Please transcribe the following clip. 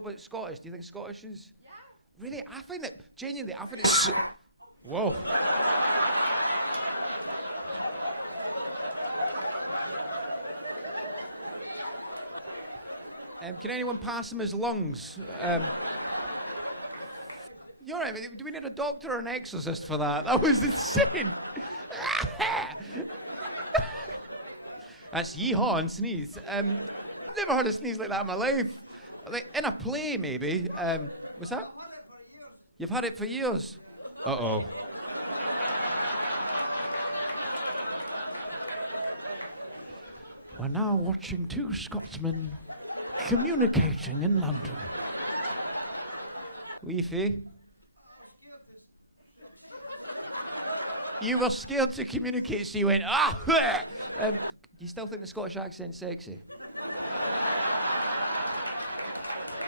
But Scottish, do you think Scottish is... Yeah. Really? I find it, genuinely, I find it's... Whoa. Can anyone pass him his lungs? You're right, do we need a doctor or an exorcist for that? That was insane. That's yeehaw and sneeze. Never heard a sneeze like that in my life. Like in a play, maybe. What's that? You've had it for years. Uh-oh. We're now watching two Scotsmen communicating in London. Weefy. You were scared to communicate, so you went, ah! Do you still think the Scottish accent's sexy?